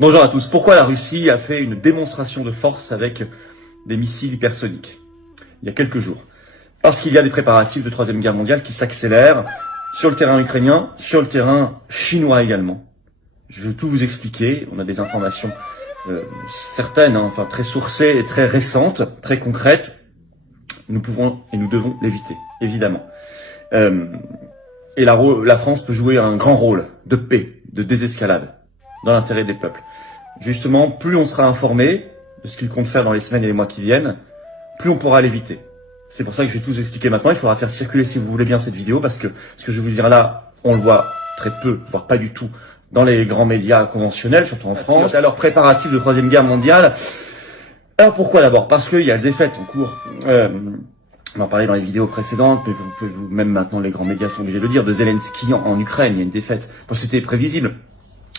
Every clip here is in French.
Bonjour à tous. Pourquoi la Russie a fait une démonstration de force avec des missiles hypersoniques il y a quelques jours? Parce qu'il y a des préparatifs de Troisième Guerre mondiale qui s'accélèrent sur le terrain ukrainien, sur le terrain chinois également. Je vais tout vous expliquer. On a des informations certaines, enfin très sourcées et très récentes, très concrètes. Nous pouvons et nous devons l'éviter, évidemment. Et la France peut jouer un grand rôle de paix, de désescalade, dans l'intérêt des peuples. Justement, plus on sera informé de ce qu'il compte faire dans les semaines et les mois qui viennent, plus on pourra l'éviter. C'est pour ça que je vais tout vous expliquer maintenant. Il faudra faire circuler, si vous voulez bien, cette vidéo, parce que ce que je vais vous dire là, on le voit très peu, voire pas du tout, dans les grands médias conventionnels, surtout en France. Alors, préparatifs de Troisième Guerre mondiale. Alors, pourquoi d'abord? Parce qu'il y a des défaites en cours. On en parlait dans les vidéos précédentes, mais vous pouvez même maintenant, les grands médias sont obligés de le dire, de Zelensky en Ukraine. Il y a une défaite. Bon, c'était prévisible.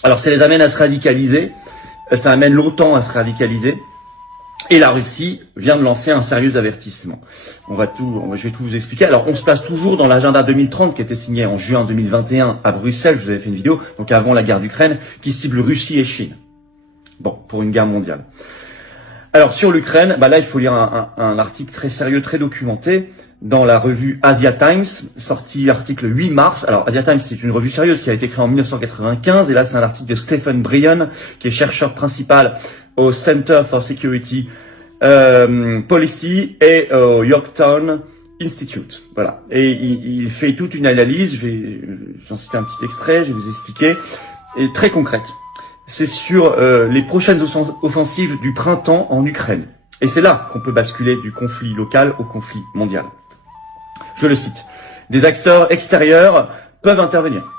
Alors, ça les amène à se radicaliser. Ça amène l'OTAN à se radicaliser. Et la Russie vient de lancer un sérieux avertissement. Je vais tout vous expliquer. Alors, on se place toujours dans l'agenda 2030 qui a été signé en juin 2021 à Bruxelles. Je vous avais fait une vidéo, donc avant la guerre d'Ukraine, qui cible Russie et Chine. Bon, pour une guerre mondiale. Alors, sur l'Ukraine, là, il faut lire un article très sérieux, très documenté, dans la revue Asia Times, sorti article 8 mars. Alors, Asia Times, c'est une revue sérieuse qui a été créée en 1995, et là, c'est un article de Stephen Bryan, qui est chercheur principal au Center for Security Policy et au Yorktown Institute. Voilà. Et il fait toute une analyse, j'en cite un petit extrait, je vais vous expliquer, et très concrète. C'est sur les prochaines offensives du printemps en Ukraine. Et c'est là qu'on peut basculer du conflit local au conflit mondial. Je le cite. Des acteurs extérieurs peuvent intervenir,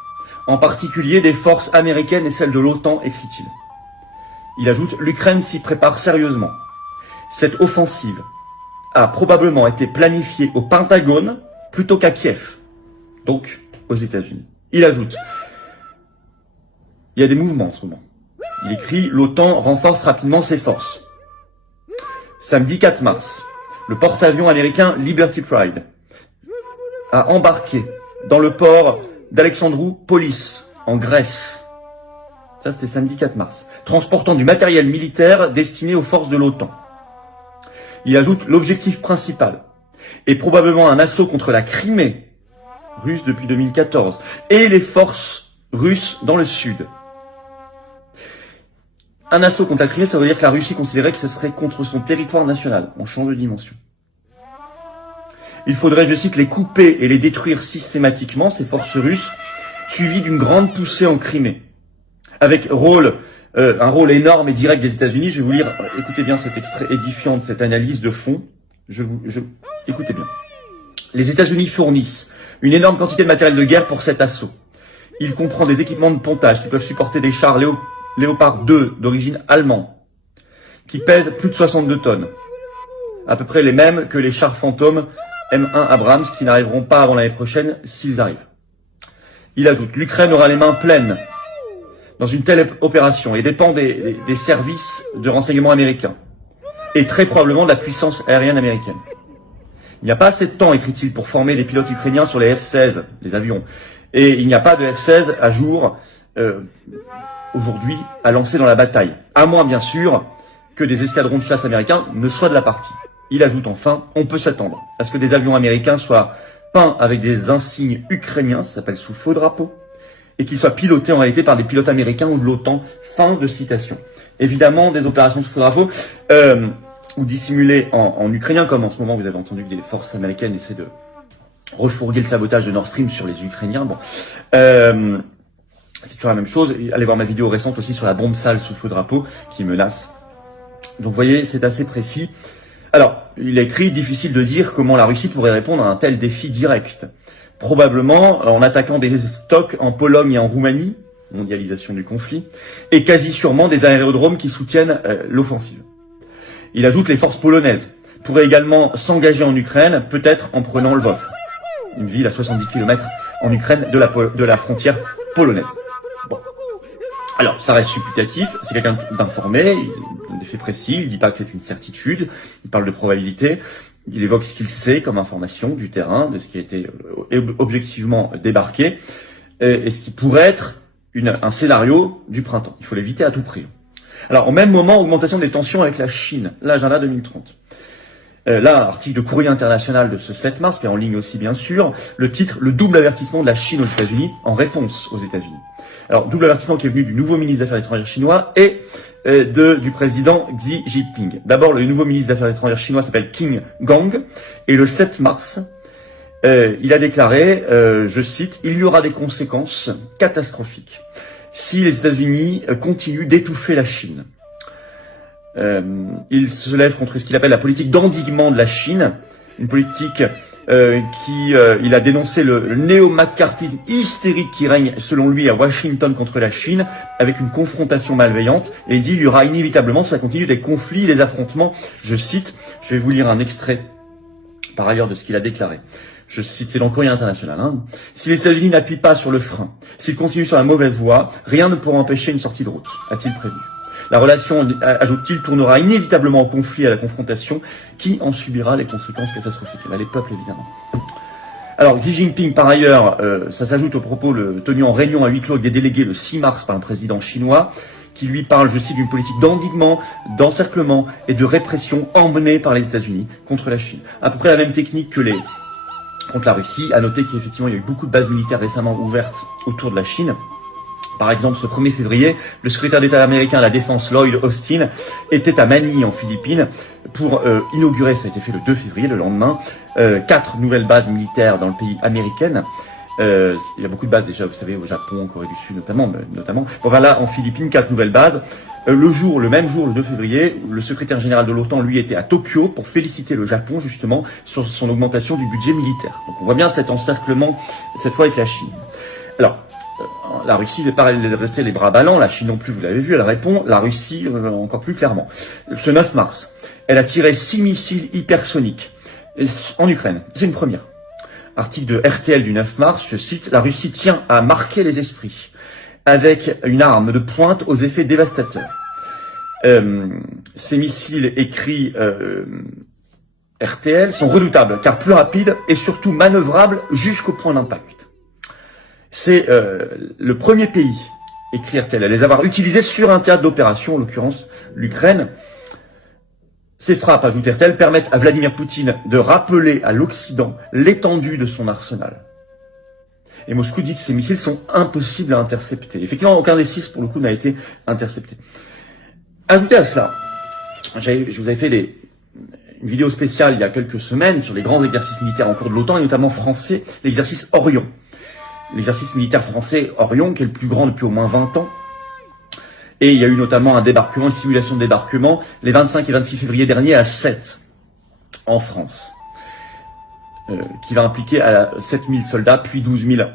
en particulier des forces américaines et celles de l'OTAN, écrit-il. Il ajoute, l'Ukraine s'y prépare sérieusement. Cette offensive a probablement été planifiée au Pentagone plutôt qu'à Kiev, donc aux États-Unis. Il ajoute, il y a des mouvements en ce moment. Il écrit, l'OTAN renforce rapidement ses forces. Samedi 4 mars, le porte-avions américain Liberty Pride a embarqué dans le port d'Alexandroupolis, en Grèce. Ça, c'était samedi 4 mars. Transportant du matériel militaire destiné aux forces de l'OTAN. Il ajoute, l'objectif principal est probablement un assaut contre la Crimée, russe depuis 2014, et les forces russes dans le sud. Un assaut contre la Crimée, ça veut dire que la Russie considérait que ce serait contre son territoire national. On change de dimension. Il faudrait, je cite, les couper et les détruire systématiquement, ces forces russes, suivies d'une grande poussée en Crimée. Avec un rôle énorme et direct des États-Unis. Je vais vous lire, écoutez bien cet extrait édifiant de cette analyse de fond. Écoutez bien. Les États-Unis fournissent une énorme quantité de matériel de guerre pour cet assaut. Il comprend des équipements de pontage qui peuvent supporter des chars Léopard 2 d'origine allemande, qui pèsent plus de 62 tonnes. À peu près les mêmes que les chars Phantom M1 Abrams qui n'arriveront pas avant l'année prochaine s'ils arrivent. Il ajoute, l'Ukraine aura les mains pleines dans une telle opération et dépend des services de renseignement américains et très probablement de la puissance aérienne américaine. Il n'y a pas assez de temps, écrit-il, pour former les pilotes ukrainiens sur les F-16, les avions. Et il n'y a pas de F-16 à jour aujourd'hui à lancer dans la bataille. À moins, bien sûr, que des escadrons de chasse américains ne soient de la partie. Il ajoute enfin, on peut s'attendre à ce que des avions américains soient peints avec des insignes ukrainiens, ça s'appelle sous faux drapeau, et qu'ils soient pilotés en réalité par des pilotes américains ou de l'OTAN. Fin de citation. Évidemment, des opérations sous faux drapeau, ou dissimulées en ukrainien, comme en ce moment vous avez entendu que des forces américaines essaient de refourguer le sabotage de Nord Stream sur les Ukrainiens. Bon, c'est toujours la même chose. Allez voir ma vidéo récente aussi sur la bombe sale sous faux drapeau qui menace. Donc vous voyez, c'est assez précis. Alors, il est écrit, difficile de dire comment la Russie pourrait répondre à un tel défi direct. Probablement en attaquant des stocks en Pologne et en Roumanie, mondialisation du conflit, et quasi sûrement des aérodromes qui soutiennent l'offensive. Il ajoute, les forces polonaises pourraient également s'engager en Ukraine, peut-être en prenant Lvov, une ville à 70 km en Ukraine de la frontière polonaise. Bon. Alors, ça reste supputatif, c'est quelqu'un d'informé, il donne des faits précis, il dit pas que c'est une certitude, il parle de probabilité, il évoque ce qu'il sait comme information du terrain, de ce qui a été objectivement débarqué, et ce qui pourrait être un scénario du printemps. Il faut l'éviter à tout prix. Alors, au même moment, augmentation des tensions avec la Chine, l'agenda 2030. Là, article de Courrier International de ce 7 mars, qui est en ligne aussi bien sûr, le titre « Le double avertissement de la Chine aux États-Unis en réponse aux États-Unis ». Alors, double avertissement qui est venu du nouveau ministre des Affaires étrangères chinois et du président Xi Jinping. D'abord, le nouveau ministre des Affaires étrangères chinois s'appelle Qin Gang, et le 7 mars, il a déclaré, je cite, « Il y aura des conséquences catastrophiques si les États-Unis continuent d'étouffer la Chine ». Il se lève contre ce qu'il appelle la politique d'endiguement de la Chine, une politique il a dénoncé le néo-macartisme hystérique qui règne selon lui à Washington contre la Chine, avec une confrontation malveillante, et il dit il y aura inévitablement, si ça continue, des conflits, des affrontements. Je cite, je vais vous lire un extrait par ailleurs de ce qu'il a déclaré. Je cite, c'est dans Courrier International. Si les États-Unis n'appuient pas sur le frein, s'ils continuent sur la mauvaise voie, rien ne pourra empêcher une sortie de route, a-t-il prévu. La relation, ajoute-t-il, tournera inévitablement au conflit et à la confrontation. Qui en subira les conséquences catastrophiques? Les peuples, évidemment. Alors, Xi Jinping, par ailleurs, ça s'ajoute au propos tenu en réunion à huis clos des délégués le 6 mars par un président chinois, qui lui parle, je cite, d'une politique d'endiguement, d'encerclement et de répression emmenée par les États-Unis contre la Chine. À peu près la même technique que contre la Russie. À noter qu'effectivement, il y a eu beaucoup de bases militaires récemment ouvertes autour de la Chine. Par exemple, ce 1er février, le secrétaire d'État américain à la Défense, Lloyd Austin, était à Manille, en Philippines, pour inaugurer, ça a été fait le 2 février, le lendemain, 4 nouvelles bases militaires dans le pays américain. Il y a beaucoup de bases déjà, vous savez, au Japon, en Corée du Sud notamment. Bon, voilà, en Philippines, 4 nouvelles bases. Le même jour, le 2 février, le secrétaire général de l'OTAN, lui, était à Tokyo pour féliciter le Japon, justement, sur son augmentation du budget militaire. Donc on voit bien cet encerclement, cette fois avec la Chine. Alors, la Russie n'est pas restée les bras ballants, la Chine non plus, vous l'avez vu, elle répond, la Russie encore plus clairement. Ce 9 mars, elle a tiré 6 missiles hypersoniques en Ukraine. C'est une première. Article de RTL du 9 mars, je cite, « La Russie tient à marquer les esprits avec une arme de pointe aux effets dévastateurs. » Ces missiles, écrits RTL, sont redoutables, car plus rapides et surtout manœuvrables jusqu'au point d'impact. C'est le premier pays, écrit RTL, à les avoir utilisés sur un théâtre d'opération, en l'occurrence l'Ukraine. Ces frappes, ajoute RTL, permettent à Vladimir Poutine de rappeler à l'Occident l'étendue de son arsenal. Et Moscou dit que ces missiles sont impossibles à intercepter. Effectivement, aucun des 6, pour le coup, n'a été intercepté. Ajoutez à cela, je vous avais fait une vidéo spéciale il y a quelques semaines sur les grands exercices militaires en cours de l'OTAN, et notamment français, l'exercice Orion. L'exercice militaire français Orion, qui est le plus grand depuis au moins 20 ans. Et il y a eu notamment un débarquement, une simulation de débarquement, les 25 et 26 février dernier à Sète, en France, qui va impliquer 7000 soldats, puis 12 000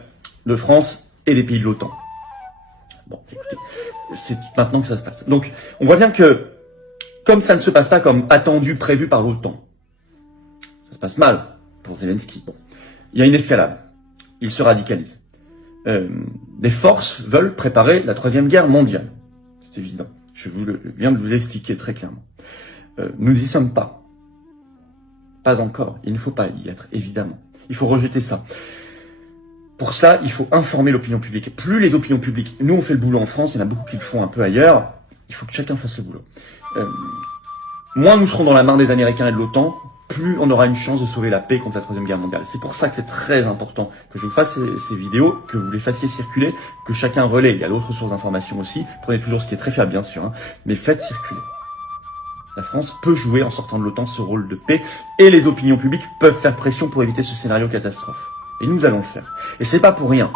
de France et des pays de l'OTAN. Bon, écoutez, c'est maintenant que ça se passe. Donc, on voit bien que, comme ça ne se passe pas comme attendu, prévu par l'OTAN, ça se passe mal pour Zelensky. Bon, il y a une escalade. Il se radicalise. Des forces veulent préparer la Troisième Guerre mondiale. C'est évident. Je viens de vous l'expliquer très clairement. Nous n'y sommes pas. Pas encore. Il ne faut pas y être, évidemment. Il faut rejeter ça. Pour cela, il faut informer l'opinion publique. Plus les opinions publiques, nous on fait le boulot en France, il y en a beaucoup qui le font un peu ailleurs, il faut que chacun fasse le boulot. Moins nous serons dans la main des Américains et de l'OTAN, plus on aura une chance de sauver la paix contre la Troisième Guerre mondiale. C'est pour ça que c'est très important que je vous fasse ces vidéos, que vous les fassiez circuler, que chacun relaie. Il y a d'autres sources d'informations aussi. Prenez toujours ce qui est très fiable, bien sûr, mais faites circuler. La France peut jouer, en sortant de l'OTAN, ce rôle de paix, et les opinions publiques peuvent faire pression pour éviter ce scénario catastrophe. Et nous allons le faire. Et c'est pas pour rien.